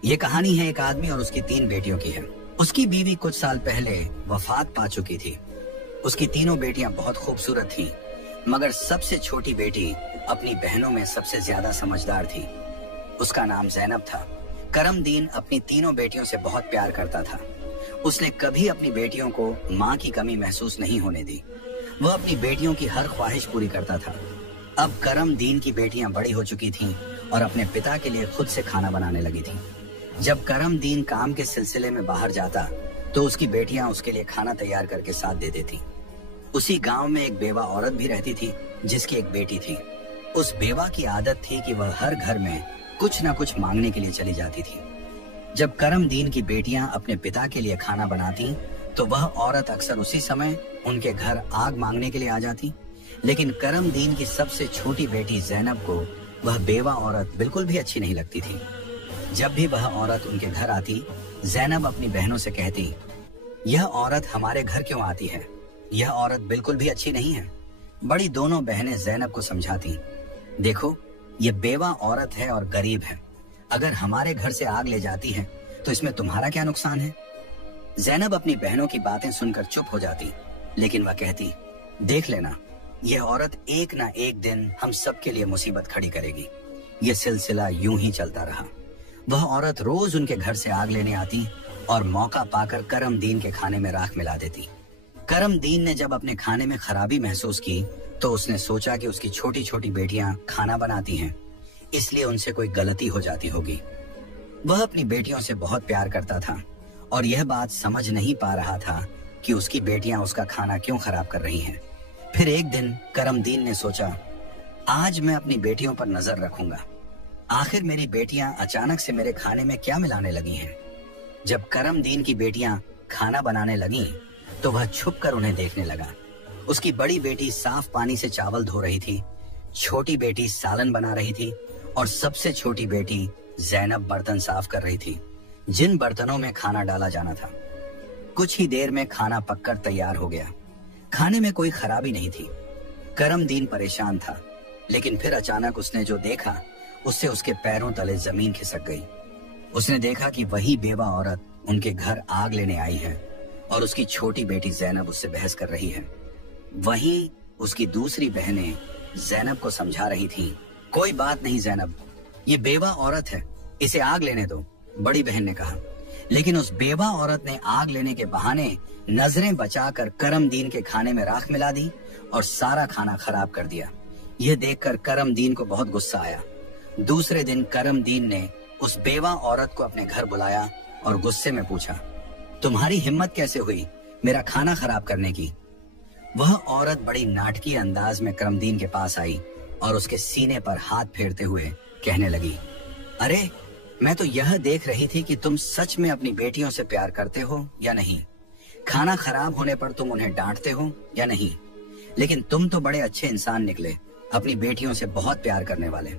ये कहानी है एक आदमी और उसकी 3 बेटियों की है। उसकी बीवी कुछ साल पहले वफात पा चुकी थी। उसकी तीनों बेटियां बहुत खूबसूरत थीं, मगर सबसे छोटी बेटी अपनी बहनों में सबसे ज्यादा समझदार थी। उसका नाम ज़ैनब था। करमदीन अपनी तीनों बेटियों से बहुत प्यार करता था। उसने कभी अपनी बेटियों को माँ की कमी महसूस नहीं होने दी। वह अपनी बेटियों की हर ख्वाहिश पूरी करता था। अब करमदीन की बेटियां बड़ी हो चुकी थीं और अपने पिता के लिए खुद से खाना बनाने लगी थीं। जब करमदीन काम के सिलसिले में बाहर जाता तो उसकी बेटियां उसके लिए खाना तैयार करके साथ दे देती। उसी गांव में एक बेवा औरत भी रहती थी जिसकी एक बेटी थी। उस बेवा की आदत थी कि वह हर घर में कुछ न कुछ मांगने के लिए चली जाती थी। जब करमदीन की बेटियां अपने पिता के लिए खाना बनाती तो वह औरत अक्सर उसी समय उनके घर आग मांगने के लिए आ जाती। लेकिन करमदीन की सबसे छोटी बेटी ज़ैनब को वह बेवा औरत बिल्कुल भी अच्छी नहीं लगती थी। जब भी वह औरत उनके घर आती, ज़ैनब अपनी बहनों से कहती, यह औरत हमारे घर क्यों आती है? यह औरत बिल्कुल भी अच्छी नहीं है। बड़ी दोनों बहनें ज़ैनब को समझाती, देखो ये बेवा औरत है और गरीब है। अगर हमारे घर से आग ले जाती है तो इसमें तुम्हारा क्या नुकसान है? ज़ैनब अपनी बहनों की बातें सुनकर चुप हो जाती, लेकिन वह कहती, देख लेना, यह औरत एक ना एक दिन हम सबके लिए मुसीबत खड़ी करेगी। यह सिलसिला यूं ही चलता रहा। वह औरत रोज उनके घर से आग लेने आती और मौका पाकर करमदीन के खाने में राख मिला देती। करमदीन ने जब अपने खाने में खराबी महसूस की तो उसने सोचा कि उसकी छोटी छोटी बेटियां खाना बनाती हैं, इसलिए उनसे कोई गलती हो जाती होगी। वह अपनी बेटियों से बहुत प्यार करता था और यह बात समझ नहीं पा रहा था कि उसकी बेटियां उसका खाना क्यों खराब कर रही हैं। फिर एक दिन करमदीन ने सोचा, आज मैं अपनी बेटियों पर नजर रखूंगा। आखिर मेरी बेटियां अचानक से मेरे खाने में क्या मिलाने लगी हैं? जब करमदीन की बेटियां खाना बनाने लगीं, तो वह छुपकर उन्हें देखने लगा। उसकी बड़ी बेटी साफ पानी से चावल धो रही थी, छोटी बेटी सालन बना रही थी और सबसे छोटी बेटी ज़ैनब बर्तन साफ कर रही थी, जिन बर्तनों में खाना डाला जाना था। कुछ ही देर में खाना पककर तैयार हो गया। खाने में कोई खराबी नहीं थी। करमदीन परेशान था, लेकिन फिर अचानक उसने जो देखा उससे उसके पैरों तले जमीन खिसक गई। उसने देखा कि वही बेवा औरत उनके घर आग लेने आई है और उसकी छोटी बेटी ज़ैनब उससे बहस कर रही है। वहीं उसकी दूसरी बहनें ज़ैनब को समझा रही थीं, कोई बात नहीं ज़ैनब, ये बेवा औरत है, इसे आग लेने दो, बड़ी बहन ने कहा। लेकिन उस बेवा औरत ने आग लेने के बहाने नजरें बचाकर करमदीन के खाने में राख मिला दी और सारा खाना खराब कर दिया। यह देखकर करमदीन को बहुत गुस्सा आया। दूसरे दिन करमदीन ने उस बेवा औरत को अपने घर बुलाया और गुस्से में पूछा, तुम्हारी हिम्मत कैसे हुई मेरा खाना खराब करने की? वह औरत बड़ी नाटकीय अंदाज में करमदीन के पास आई और उसके सीने पर हाथ फेरते हुए कहने लगी, अरे मैं तो यह देख रही थी कि तुम सच में अपनी बेटियों से प्यार करते हो या नहीं। खाना खराब होने पर तुम उन्हें डांटते हो या नहीं। लेकिन तुम तो बड़े अच्छे इंसान निकले, अपनी बेटियों से बहुत प्यार करने वाले।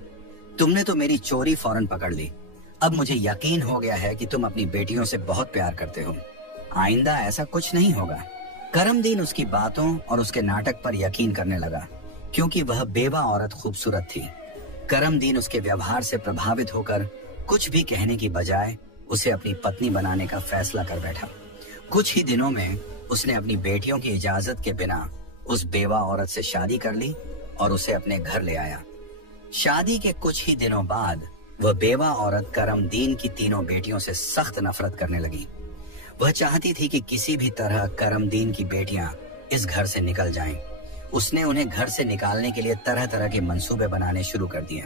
तुमने तो मेरी चोरी फौरन पकड़ ली। अब मुझे यकीन हो गया है कि तुम अपनी बेटियों से बहुत प्यार करते हो। आइंदा ऐसा कुछ नहीं होगा। करमदीन उसकी बातों और उसके नाटक पर यकीन करने लगा, क्योंकि वह बेवा औरत खूबसूरत थी। करमदीन उसके व्यवहार से प्रभावित होकर कुछ भी कहने की बजाय उसे अपनी पत्नी बनाने का फैसला कर बैठा। कुछ ही दिनों में उसने अपनी बेटियों की इजाजत के बिना उस बेवा औरत से शादी कर ली और उसे अपने घर ले आया। शादी के कुछ ही दिनों बाद वह बेवा औरत करमदीन की तीनों बेटियों से सख्त नफरत करने लगी। वह चाहती थी कि किसी भी तरह करमदीन की बेटियां इस घर से निकल जाएं। उसने उन्हें घर से निकालने के लिए तरह तरह के मंसूबे बनाने शुरू कर दिए।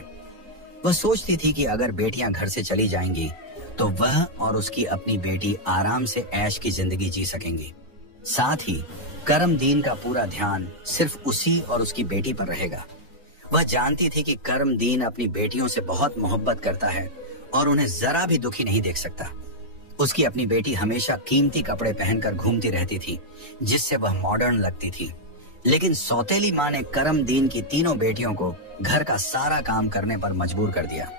वह सोचती थी कि अगर बेटियां घर से चली जाएंगी तो वह और उसकी अपनी बेटी आराम से ऐश की जिंदगी जी सकेंगी। साथ ही करमदीन का पूरा ध्यान सिर्फ उसी और उसकी बेटी पर रहेगा। वह जानती थी कि करमदीन अपनी बेटियों से बहुत मोहब्बत करता है और उन्हें जरा भी दुखी नहीं देख सकता। उसकी अपनी बेटी हमेशा कीमती कपड़े पहनकर घूमती रहती थी, जिससे वह मॉडर्न लगती थी। लेकिन सौतेली माँ ने करमदीन की तीनों बेटियों को घर का सारा काम करने पर मजबूर कर दिया।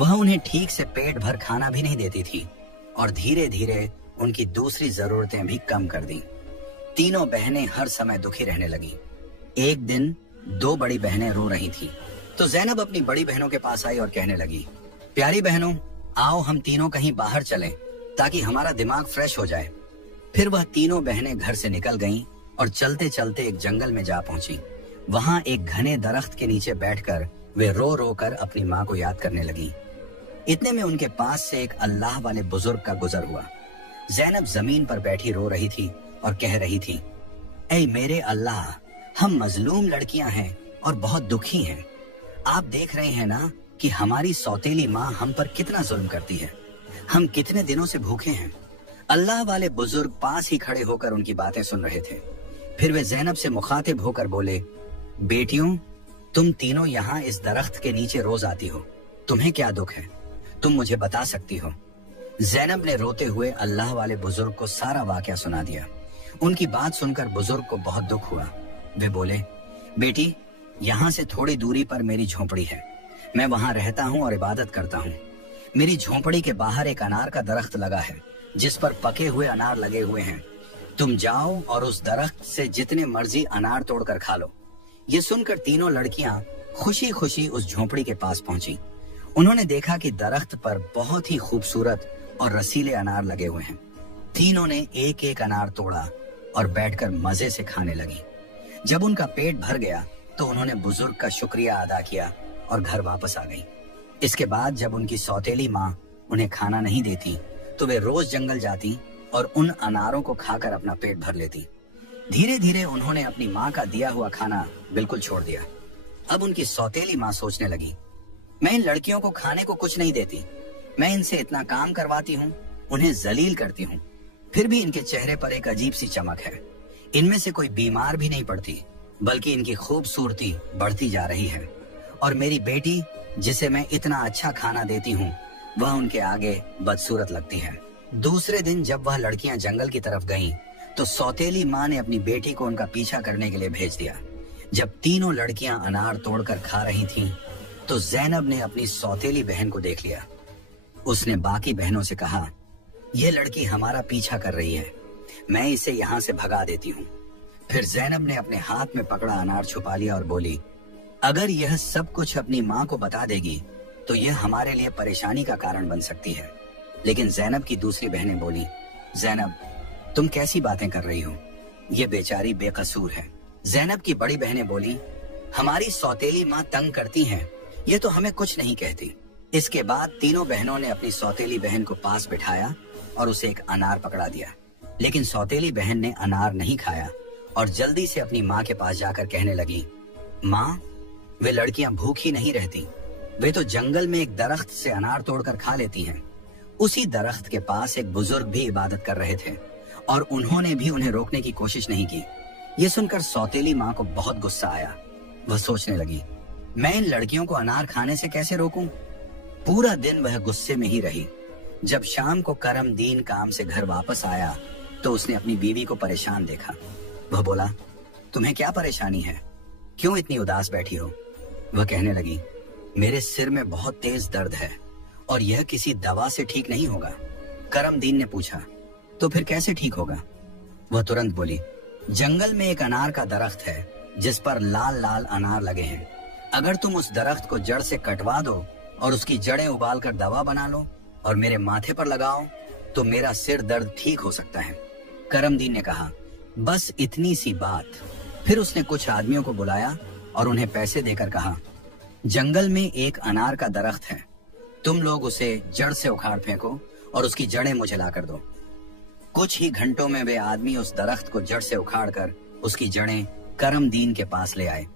वह उन्हें ठीक से पेट भर खाना भी नहीं देती थी और धीरे धीरे उनकी दूसरी जरूरतें भी कम कर दी। तीनों बहनें हर समय दुखी रहने लगी। एक दिन 2 बड़ी बहनें रो रही थी तो ज़ैनब अपनी बड़ी बहनों के पास आई और कहने लगी, प्यारी बहनों, आओ हम तीनों कहीं बाहर चलें ताकि हमारा दिमाग फ्रेश हो जाए। फिर वह तीनों बहनें घर से निकल गईं और चलते चलते एक जंगल में जा पहुंची। वहां एक घने दरख्त के नीचे बैठकर वे रो रो कर अपनी माँ को याद करने लगी। इतने में उनके पास से एक अल्लाह वाले बुजुर्ग का गुजर हुआ। ज़ैनब जमीन पर बैठी रो रही थी और कह रही थी, ऐ मेरे अल्लाह, हम मजलूम लड़कियां हैं और बहुत दुखी हैं। आप देख रहे हैं ना कि हमारी सौतेली माँ हम पर कितना जुल्म करती है। हम कितने दिनों से भूखे हैं। अल्लाह वाले बुजुर्ग पास ही खड़े होकर उनकी बातें सुन रहे थे। फिर वे ज़ैनब से मुखातिब होकर बोले, बेटियों, तुम तीनों यहाँ इस दरख्त के नीचे रोज आती हो, तुम्हें क्या दुख है? तुम मुझे बता सकती हो? ज़ैनब ने रोते हुए अल्लाह वाले बुजुर्ग को सारा वाकया सुना दिया। उनकी बात सुनकर बुजुर्ग को बहुत दुख हुआ। वे बोले, बेटी, यहाँ से थोड़ी दूरी पर मेरी झोपड़ी है। मैं वहाँ रहता हूँ और इबादत करता हूँ। मेरी झोपड़ी के बाहर एक अनार का दरख्त लगा है जिस पर पके हुए अनार लगे हुए हैं। तुम जाओ और उस दरख्त से जितने मर्जी अनार तोड़कर खा लो। ये सुनकर तीनों लड़कियां खुशी खुशी उस झोपड़ी के पास पहुंची। उन्होंने देखा कि दरख्त पर बहुत ही खूबसूरत और रसीले अनार लगे हुए हैं। तीनों ने एक एक अनार तोड़ा और बैठकर मजे से खाने लगी। जब उनका पेट भर गया तो उन्होंने बुजुर्ग का शुक्रिया अदा किया और घर वापस आ गई। इसके बाद जब उनकी सौतेली माँ उन्हें खाना नहीं देती तो वे रोज जंगल जाती और उन अनारों को खाकर अपना पेट भर लेती। धीरे धीरे उन्होंने अपनी माँ का दिया हुआ खाना बिल्कुल छोड़ दिया। अब उनकी सौतेली माँ सोचने लगी, मैं इन लड़कियों को खाने को कुछ नहीं देती। मैं इनसे इतना काम करवाती हूँ, उन्हें जलील करती हूँ, फिर भी इनके चेहरे पर एक अजीब सी चमक है। इनमें से कोई बीमार भी नहीं पड़ती, बल्कि इनकी खूबसूरती बढ़ती जा रही है। और मेरी बेटी, जिसे मैं इतना अच्छा खाना देती हूँ, वह उनके आगे बदसूरत लगती है। दूसरे दिन जब वह लड़कियां जंगल की तरफ गईं, तो सौतेली माँ ने अपनी बेटी को उनका पीछा करने के लिए भेज दिया। जब तीनों लड़कियां अनार तोड़कर खा रही थीं, तो ज़ैनब ने अपनी सौतेली बहन को देख लिया। उसने बाकी बहनों से कहा, यह लड़की हमारा पीछा कर रही है, मैं इसे यहाँ से भगा देती हूँ। फिर ज़ैनब ने अपने हाथ में पकड़ा अनार छुपा लिया और बोली, अगर यह सब कुछ अपनी माँ को बता देगी तो यह हमारे लिए परेशानी का कारण बन सकती है। लेकिन ज़ैनब की दूसरी बहनें बोली, ज़ैनब, तुम कैसी बातें कर रही हो? ये बेचारी बेकसूर है। ज़ैनब की बड़ी बहनें बोली, हमारी सौतेली माँ तंग करती हैं, ये तो हमें कुछ नहीं कहती। इसके बाद तीनों बहनों ने अपनी सौतेली बहन को पास बिठाया और उसे एक अनार पकड़ा दिया। लेकिन सौतेली बहन ने अनार नहीं खाया और जल्दी से अपनी माँ के पास जाकर कहने लगी, माँ, वे लड़कियां भूखी नहीं रहती, वे तो जंगल में एक दरख्त से अनार तोड़कर खा लेती हैं। उसी दरख्त के पास एक बुजुर्ग भी इबादत कर रहे थे और उन्होंने भी उन्हें रोकने की कोशिश नहीं की। ये सुनकर सौतेली माँ को बहुत गुस्सा आया। वह सोचने लगी, मैं इन लड़कियों को अनार खाने से कैसे रोकूं? पूरा दिन वह गुस्से में ही रही। जब शाम को करमदीन काम से घर वापस आया तो उसने अपनी बीवी को परेशान देखा। वह बोला, तुम्हें क्या परेशानी है? क्यों इतनी उदास बैठी हो? वह कहने लगी, मेरे सिर में बहुत तेज दर्द है और यह किसी दवा से ठीक नहीं होगा। करमदीन ने पूछा, तो फिर कैसे ठीक होगा? वह तुरंत बोली, जंगल में एक अनार का दरख्त है जिस पर लाल लाल अनार लगे हैं। अगर तुम उस दरख्त को जड़ से कटवा दो और उसकी जड़ें उबाल कर दवा बना लो और मेरे माथे पर लगाओ तो मेरा सिर दर्द ठीक हो सकता है। करमदीन ने कहा, बस इतनी सी बात। फिर उसने कुछ आदमियों को बुलाया और उन्हें पैसे देकर कहा, जंगल में एक अनार का दरख्त है, तुम लोग उसे जड़ से उखाड़ फेंको और उसकी जड़ें मुझे ला कर दो। कुछ ही घंटों में वे आदमी उस दरख्त को जड़ से उखाड़कर उसकी जड़ें करमदीन के पास ले आए।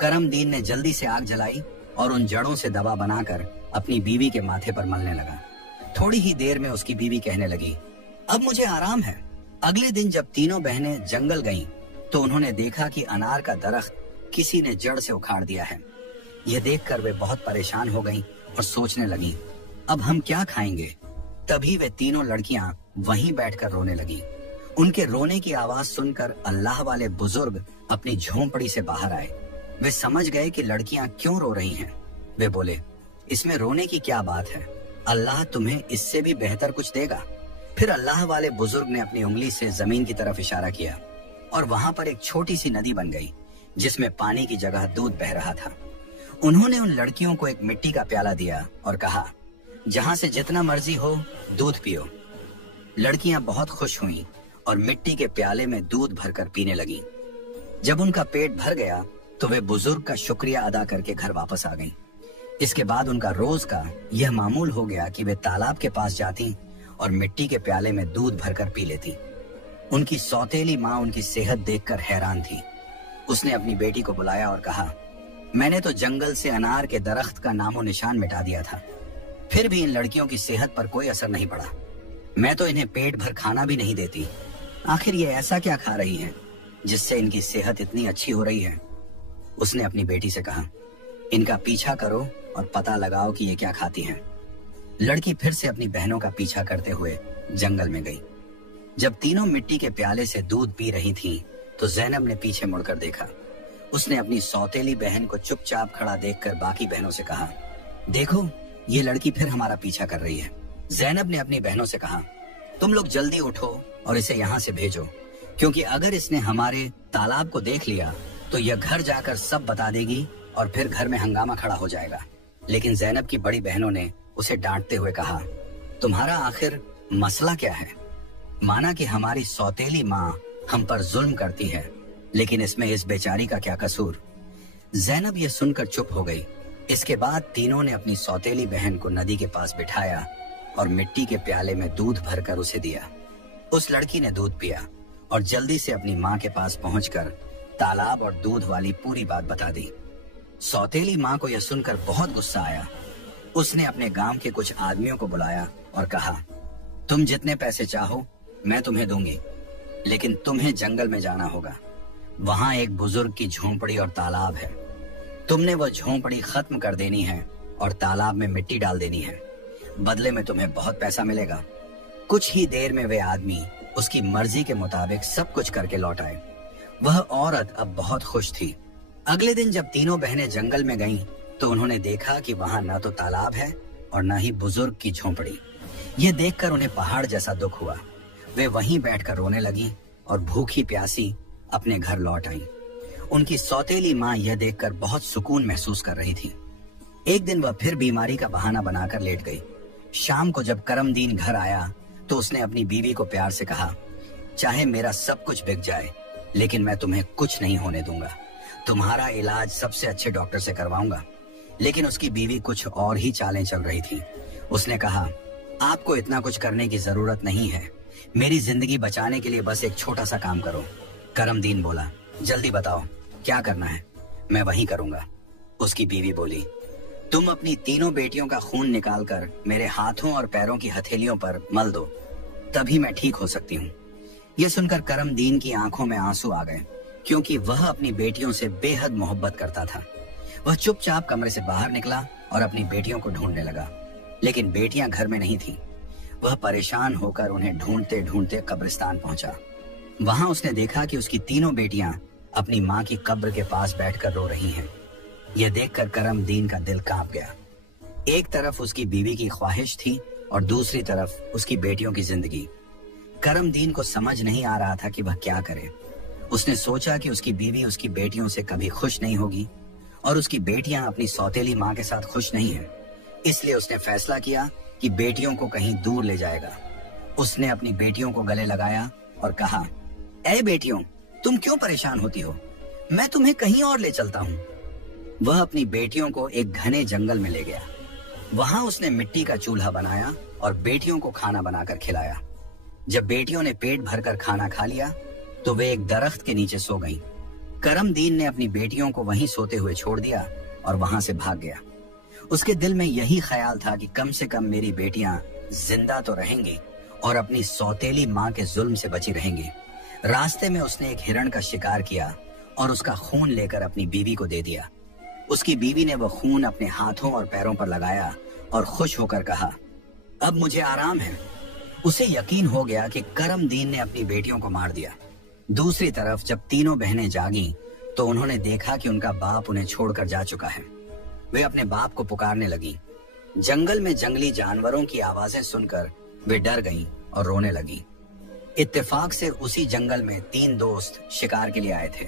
करमदीन ने जल्दी से आग जलाई और उन जड़ों से दवा बनाकर अपनी बीवी के माथे पर मलने लगा। थोड़ी ही देर में उसकी बीवी कहने लगी, अब मुझे आराम है। अगले दिन जब तीनों बहनें जंगल गईं, तो उन्होंने देखा कि अनार का दरख्त किसी ने जड़ से उखाड़ दिया है। यह देखकर वे बहुत परेशान हो गईं और सोचने लगी, अब हम क्या खाएंगे? तभी वे तीनों लड़कियां वहीं बैठकर रोने लगी। उनके रोने की आवाज सुनकर अल्लाह वाले बुजुर्ग अपनी झोंपड़ी से बाहर आए। वे समझ गए कि लड़कियां क्यों रो रही हैं। वे बोले, इसमें रोने की क्या बात है? अल्लाह तुम्हें इससे भी बेहतर कुछ देगा। फिर अल्लाह वाले बुजुर्ग ने अपनी उंगली से जमीन की तरफ इशारा किया और वहां पर एक छोटी सी नदी बन गई जिसमें पानी की जगह दूध बह रहा था। उन्होंने उन लड़कियों को एक मिट्टी का प्याला दिया और कहा, जहां से जितना मर्जी हो दूध पियो। लड़कियां बहुत खुश हुईं और मिट्टी के प्याले में दूध भरकर पीने लगीं। जब उनका पेट भर गया तो वे बुजुर्ग का शुक्रिया अदा करके घर वापस आ गईं। इसके बाद उनका रोज का यह मामूल हो गया कि वे तालाब के पास जाती और मिट्टी के प्याले में दूध भरकर पी लेती। उनकी सौतेली माँ उनकी सेहत देखकर हैरान थी। उसने अपनी बेटी को बुलाया और कहा, मैंने तो जंगल से अनार के दरख्त का नामो निशान मिटा दिया था, फिर भी इन लड़कियों की सेहत पर कोई असर नहीं पड़ा। मैं तो इन्हें पेट भर खाना भी नहीं देती। आखिर ये ऐसा क्या खा रही हैं जिससे इनकी सेहत इतनी अच्छी हो रही है? उसने अपनी बेटी से कहा, इनका पीछा करो और पता लगाओ कि ये क्या खाती हैं। लड़की फिर से अपनी बहनों का पीछा करते हुए जंगल में गई। जब तीनों मिट्टी के प्याले से दूध पी रही थीं, तो जैनब ने पीछे मुड़कर देखा। उसने अपनी सौतेली बहन को चुपचाप खड़ा देखकर बाकी बहनों से कहा, देखो ये लड़की फिर हमारा पीछा कर रही है। जैनब ने अपनी बहनों से कहा, तुम लोग जल्दी उठो और इसे यहाँ से भेजो, क्योंकि अगर इसने हमारे तालाब को देख लिया तो यह घर जाकर सब बता देगी और फिर घर में हंगामा खड़ा हो जाएगा। लेकिन जैनब की बड़ी बहनों ने उसे डांटते हुए कहा, तुम्हारा आखिर मसला क्या है? माना कि हमारी सौतेली माँ हम पर जुल्म करती है, लेकिन इसमें इस बेचारी का क्या कसूर? जैनब ये सुनकर चुप हो गई। इसके बाद तीनों ने अपनी सौतेली बहन को नदी के पास बिठाया और मिट्टी के प्याले में दूध भरकर उसे दिया। उस लड़की ने दूध पिया और जल्दी से अपनी माँ के पास पहुंचकर तालाब और दूध वाली पूरी बात बता दी। सौतेली माँ को यह सुनकर बहुत गुस्सा आया। उसने अपने गांव के कुछ आदमियों को बुलाया और कहा, तुम जितने पैसे चाहो मैं तुम्हें दूंगी, लेकिन तुम्हें जंगल में जाना होगा। वहां एक बुजुर्ग की झोंपड़ी और तालाब है। तुमने वह झोंपड़ी खत्म कर देनी है और तालाब में मिट्टी डाल देनी है। बदले में तुम्हें बहुत पैसा मिलेगा। कुछ ही देर में वे आदमी उसकी मर्जी के मुताबिक सब कुछ करके लौट आए। वह औरत अब बहुत खुश थी। अगले दिन जब तीनों बहनें जंगल में गईं, तो उन्होंने देखा कि वहां न तो तालाब है और न ही बुजुर्ग की झोंपड़ी। ये देखकर उन्हें पहाड़ जैसा दुख हुआ। वे वहीं बैठकर रोने लगी और भूखी प्यासी अपने घर लौट आई। उनकी सौतेली माँ यह देखकर बहुत सुकून महसूस कर रही थी। एक दिन वह फिर बीमारी का बहाना बनाकर लेट गई। शाम को जब करमदीन घर आया तो उसने अपनी बीवी को प्यार से कहा, चाहे मेरा सब कुछ बिक जाए, लेकिन मैं तुम्हें कुछ नहीं होने दूंगा। तुम्हारा इलाज सबसे अच्छे डॉक्टर से करवाऊंगा। लेकिन उसकी बीवी कुछ और ही चालें चल रही थी। उसने कहा, आपको इतना कुछ करने की जरूरत नहीं है। मेरी जिंदगी बचाने के लिए बस एक छोटा सा काम करो। करमदीन बोला, जल्दी बताओ क्या करना है, मैं वही करूंगा। उसकी बीवी बोली, तुम अपनी तीनों बेटियों का खून निकालकर मेरे हाथों और पैरों की हथेलियों पर मल दो, तभी मैं ठीक हो सकती हूँ। यह सुनकर करमदीन की आंखों में आंसू आ गए, क्योंकि वह अपनी बेटियों से बेहद मोहब्बत करता था। वह चुपचाप कमरे से बाहर निकला और अपनी बेटियों को ढूंढने लगा, लेकिन बेटियां घर में नहीं थीं। वह परेशान होकर उन्हें ढूंढते ढूंढते कब्रिस्तान पहुंचा। वहां उसने देखा कि उसकी तीनों बेटियां अपनी माँ की कब्र के पास बैठकर रो रही हैं। यह देखकर करमदीन का दिल कांप गया। एक तरफ उसकी बीवी की ख्वाहिश थी और दूसरी तरफ उसकी बेटियों की जिंदगी। करमदीन को समझ नहीं आ रहा था कि वह क्या करे। उसने सोचा कि उसकी बीवी उसकी बेटियों से कभी खुश नहीं होगी और उसकी बेटियां अपनी सौतेली माँ के साथ खुश नहीं हैं। इसलिए उसने फैसला किया कि बेटियों को कहीं दूर ले जाएगा। उसने अपनी बेटियों को गले लगाया और कहा, ऐ बेटियों, तुम क्यों परेशान होती हो? मैं तुम्हें कहीं और ले चलता हूँ। वह अपनी बेटियों को एक घने जंगल में ले गया। वहां उसने मिट्टी का चूल्हा बनाया और बेटियों को खाना बनाकर खिलाया। जब बेटियों ने पेट भरकर खाना खा लिया तो वे एक दरख्त के नीचे सो गईं। करमदीन ने अपनी बेटियों को वहीं सोते हुए छोड़ दिया और वहां से भाग गया। उसके दिल में यही ख्याल था कि कम से कम मेरी बेटियां जिंदा तो रहेंगी और अपनी सौतेली माँ के जुल्म से बची रहेंगी। रास्ते में उसने एक हिरण का शिकार किया और उसका खून लेकर अपनी बीवी को दे दिया। उसकी बीवी ने वह खून अपने हाथों और पैरों पर लगाया और खुश होकर कहा, अब मुझे आराम है। उसे यकीन हो गया कि करमदीन ने अपनी बेटियों को मार दिया। दूसरी तरफ जब तीनों बहनें जागीं तो उन्होंने देखा कि उनका बाप उन्हें छोड़कर जा चुका है। वे अपने बाप को पुकारने लगीं। जंगल में जंगली जानवरों की आवाजें सुनकर वे डर गईं और रोने लगीं। इत्तेफाक से उसी जंगल में 3 दोस्त शिकार के लिए आए थे।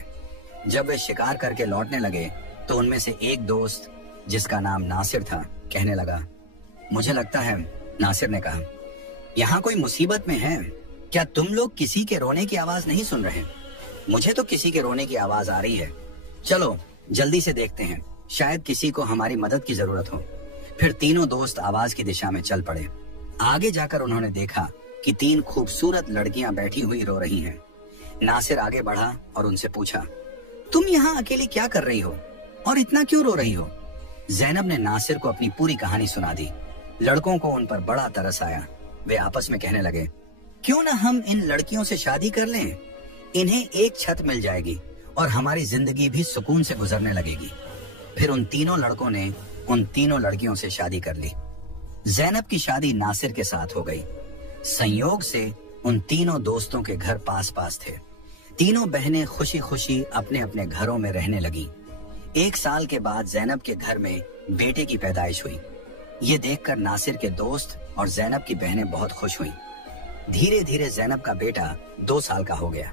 जब वे शिकार करके लौटने लगे तो उनमें से एक दोस्त, जिसका नाम नासिर था, कहने लगा, मुझे लगता है, नासिर ने कहा, यहाँ कोई मुसीबत में है। क्या तुम लोग किसी के रोने की आवाज नहीं सुन रहे? मुझे तो किसी के रोने की आवाज आ रही है। चलो जल्दी से देखते हैं, शायद किसी को हमारी मदद की जरूरत हो। फिर तीनों दोस्त आवाज की दिशा में चल पड़े। आगे जाकर उन्होंने देखा कि 3 खूबसूरत लड़कियां बैठी हुई रो रही हैं। नासिर आगे बढ़ा और उनसे पूछा, तुम यहाँ अकेली क्या कर रही हो और इतना क्यों रो रही हो? ज़ैनब ने नासिर को अपनी पूरी कहानी सुना दी। लड़कों को उन पर बड़ा तरस आया। वे आपस में कहने लगे, क्यों ना हम इन लड़कियों से शादी कर लें? इन्हें एक छत मिल जाएगी और हमारी जिंदगी भी सुकून से गुजरने लगेगी। फिर उन तीनों लड़कों ने उन तीनों लड़कियों से शादी कर ली। ज़ैनब की शादी नासिर के साथ हो गई। संयोग से उन तीनों दोस्तों के घर पास पास थे। तीनों बहनें खुशी खुशी अपने अपने घरों में रहने लगी। 1 साल के बाद ज़ैनब के घर में बेटे की पैदाइश हुई। ये देखकर नासिर के दोस्त और ज़ैनब की बहनें बहुत खुश हुईं। धीरे धीरे ज़ैनब का बेटा 2 साल का हो गया।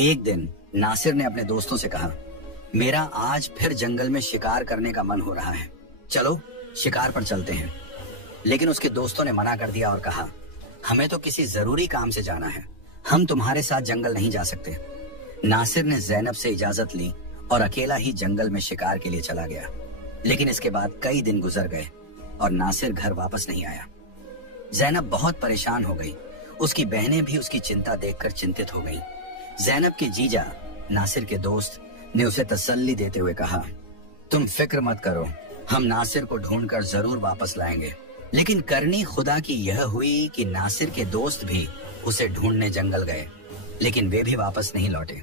एक दिन नासिर ने अपने दोस्तों से कहा, मेरा आज फिर जंगल में शिकार करने का मन हो रहा है, चलो शिकार पर चलते हैं। लेकिन उसके दोस्तों ने मना कर दिया और कहा, हमें तो किसी जरूरी काम से जाना है, हम तुम्हारे साथ जंगल नहीं जा सकते। नासिर ने ज़ैनब से इजाजत ली और अकेला ही जंगल में शिकार के लिए चला गया। लेकिन इसके बाद कई दिन गुजर गए और नासिर घर वापस नहीं आया। ज़ैनब बहुत परेशान हो गई। उसकी बहनें भी उसकी चिंता देखकर चिंतित हो गईं। ज़ैनब के जीजा नासिर के दोस्त ने उसे तसल्ली देते हुए कहा, तुम फिक्र मत करो, हम नासिर को ढूंढकर जरूर वापस लाएंगे। लेकिन करनी खुदा की यह हुई कि नासिर के दोस्त भी उसे ढूंढने जंगल गए, लेकिन वे भी वापस नहीं लौटे।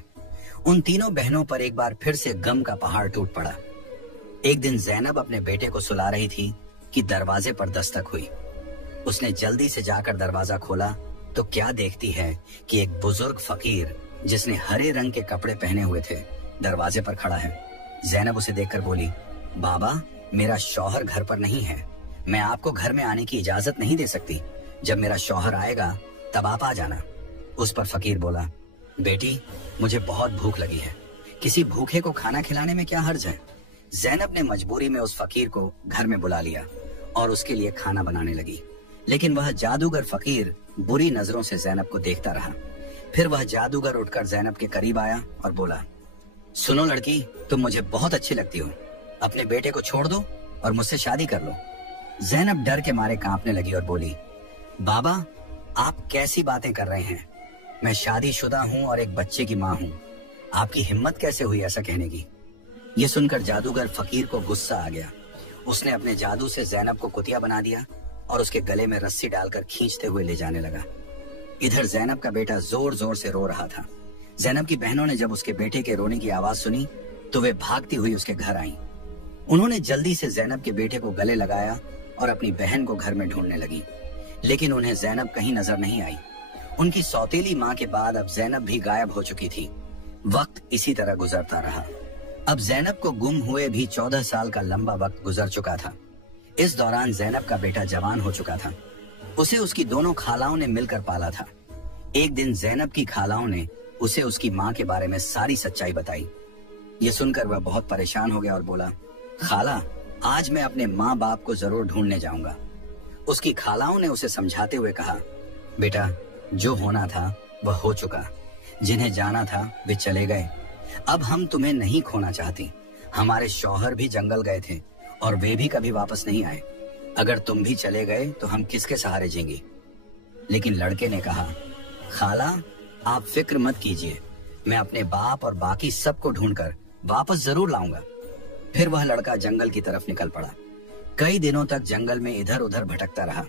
उन तीनों बहनों पर एक बार फिर से गम का पहाड़ टूट पड़ा। एक दिन ज़ैनब अपने बेटे को सुला रही थी कि दरवाजे पर दस्तक हुई। उसने जल्दी से जाकर दरवाजा खोला तो क्या देखती है कि एक बुजुर्ग फकीर जिसने हरे रंग के कपड़े पहने हुए थे दरवाजे पर खड़ा है। ज़ैनब उसे देखकर बोली, बाबा, मेरा शौहर घर पर नहीं है, मैं आपको घर में आने की इजाजत नहीं दे सकती। जब मेरा शौहर आएगा तब आप आ जाना। उस पर फकीर बोला, बेटी, मुझे बहुत भूख लगी है, किसी भूखे को खाना खिलाने में क्या हर्ज है। ज़ैनब ने मजबूरी में उस फकीर को घर में बुला लिया और उसके लिए खाना बनाने लगी। लेकिन वह जादूगर फकीर बुरी नजरों से ज़ैनब को देखता रहा। फिर वह जादूगर उठकर ज़ैनब के करीब आया और बोला, सुनो लड़की, तुम मुझे बहुत अच्छी लगती हो, अपने बेटे को छोड़ दो और मुझसे शादी कर लो। ज़ैनब डर के मारे कांपने लगी और बोली, बाबा, आप कैसी बातें कर रहे हैं? मैं शादीशुदा हूँ और एक बच्चे की माँ हूँ, आपकी हिम्मत कैसे हुई ऐसा कहने की? ये सुनकर जादूगर फकीर को गुस्सा आ गया। उसने अपने जादू से ज़ैनब को कुतिया बना दिया और उसके गले में रस्सी डालकर खींचते हुए ले जाने लगा। इधर ज़ैनब का बेटा जोर जोर से रो रहा था। ज़ैनब की बहनों ने जब उसके बेटे के रोने की आवाज सुनी तो वे भागती हुई उसके घर आईं। उन्होंने जल्दी से ज़ैनब के बेटे को गले लगाया और अपनी बहन को घर में ढूंढने लगी, लेकिन उन्हें ज़ैनब कहीं नजर नहीं आई। उनकी सौतेली माँ के बाद अब ज़ैनब भी गायब हो चुकी थी। वक्त इसी तरह गुजरता रहा। अब ज़ैनब को गुम हुए भी 14 साल का लंबा वक्त गुजर चुका था। इस दौरान ज़ैनब का बेटा जवान हो चुका था। उसे उसकी दोनों खालाओं ने मिलकर पाला था। एक दिन ज़ैनब की खालाओं ने उसे उसकी माँ के बारे में सारी सच्चाई बताई। ये सुनकर वह बहुत परेशान हो गया और बोला, खाला, आज मैं अपने माँ बाप को जरूर ढूंढने जाऊंगा। उसकी खालाओं ने उसे समझाते हुए कहा, बेटा, जो होना था वह हो चुका, जिन्हें जाना था वे चले गए। अब हम तुम्हें नहीं खोना चाहती। हमारे शौहर भी जंगल गए थे और वे भी कभी वापस नहीं आए। अगर तुम भी चले गए तो हम किसके सहारे जीएंगे? लेकिन लड़के ने कहा, खाला, आप फिक्र मत कीजिए, मैं अपने बाप और बाकी सबको ढूंढकर वापस जरूर लाऊंगा। फिर वह लड़का जंगल की तरफ निकल पड़ा। कई दिनों तक जंगल में इधर उधर भटकता रहा,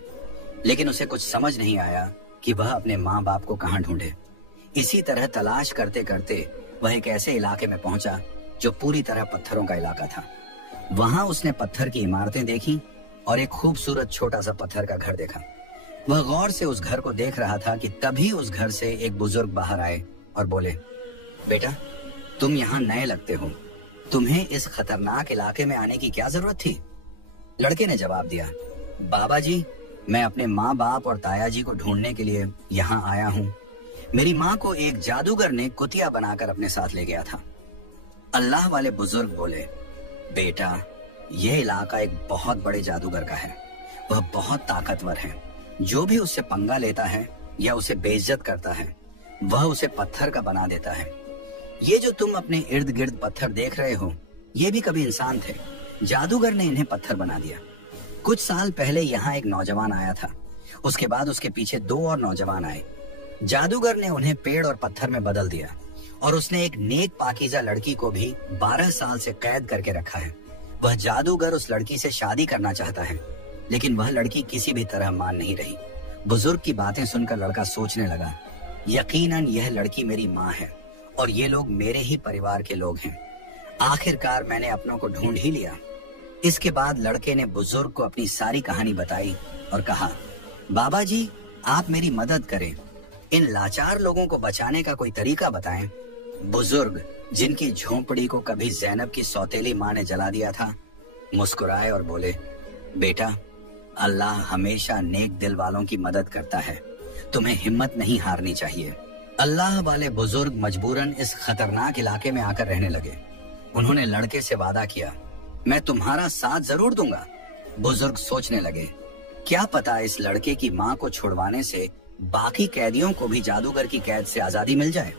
लेकिन उसे कुछ समझ नहीं आया कि वह अपने माँ बाप को कहाँ ढूंढे। इसी तरह तलाश करते करते वह एक ऐसे इलाके में पहुंचा जो पूरी तरह पत्थरों का इलाका था। वहां उसने पत्थर की इमारतें देखी और एक खूबसूरत छोटा सा पत्थर का घर देखा। वह गौर से उस घर को देख रहा था कि तभी उस घर से एक बुजुर्ग बाहर आए और बोले, बेटा, तुम यहाँ नए लगते हो, तुम्हें इस खतरनाक इलाके में आने की क्या जरूरत थी? लड़के ने जवाब दिया, बाबा जी, मैं अपने माँ बाप और ताया जी को ढूंढने के लिए यहाँ आया हूँ। मेरी माँ को एक जादूगर ने कुतिया बनाकर अपने साथ ले गया था। अल्लाह वाले बुजुर्ग बोले, बेटा, यह इलाका एक बहुत बड़े जादूगर का है। वह बहुत ताकतवर है। जो भी उससे पंगा लेता है या उसे बेइज्जत करता है, वह उसे पत्थर का बना देता है। ये जो तुम अपने इर्द गिर्द पत्थर देख रहे हो, ये भी कभी इंसान थे। जादूगर ने इन्हें पत्थर बना दिया। कुछ साल पहले यहाँ एक नौजवान आया था। उसके बाद उसके पीछे 2 और नौजवान आए। जादूगर ने उन्हें पेड़ और पत्थर में बदल दिया और उसने एक नेक पाकीज़ा लड़की को भी 12 साल से कैद करके रखा है। वह जादूगर उस लड़की से शादी करना चाहता है, लेकिन वह लड़की किसी भी तरह मान नहीं रही। बुजुर्ग की बातें सुनकर लड़का सोचने लगा, यकीनन यह लड़की मेरी माँ है और ये लोग मेरे ही परिवार के लोग हैं। आखिरकार मैंने अपनों को ढूंढ ही लिया। इसके बाद लड़के ने बुजुर्ग को अपनी सारी कहानी बताई और कहा, बाबा जी, आप मेरी मदद करें। इन लाचार लोगों को बचाने का कोई तरीका बताएं। बुजुर्ग, जिनकी झोंपड़ी को कभी जैनब की सौतेली माँ ने जला दिया था, मुस्कुराए और बोले, बेटा, अल्लाह हमेशा नेक दिल वालों की मदद करता है। तुम्हें हिम्मत नहीं हारनी चाहिए। अल्लाह वाले बुजुर्ग मजबूरन इस खतरनाक इलाके में आकर रहने लगे। उन्होंने लड़के से वादा किया, मैं तुम्हारा साथ जरूर दूंगा। बुजुर्ग सोचने लगे, क्या पता इस लड़के की माँ को छुड़वाने से बाकी कैदियों को भी जादूगर की कैद से आजादी मिल जाए।